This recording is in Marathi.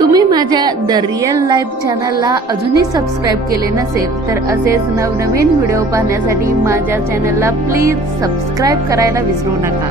तुम्ही माझ्या द रिअल लाईफ चॅनलला अजूनही सबस्क्राईब केले नसेल तर असेच नवनवीन व्हिडिओ पाहण्यासाठी माझ्या चॅनलला प्लीज सबस्क्राईब करायला विसरू नका।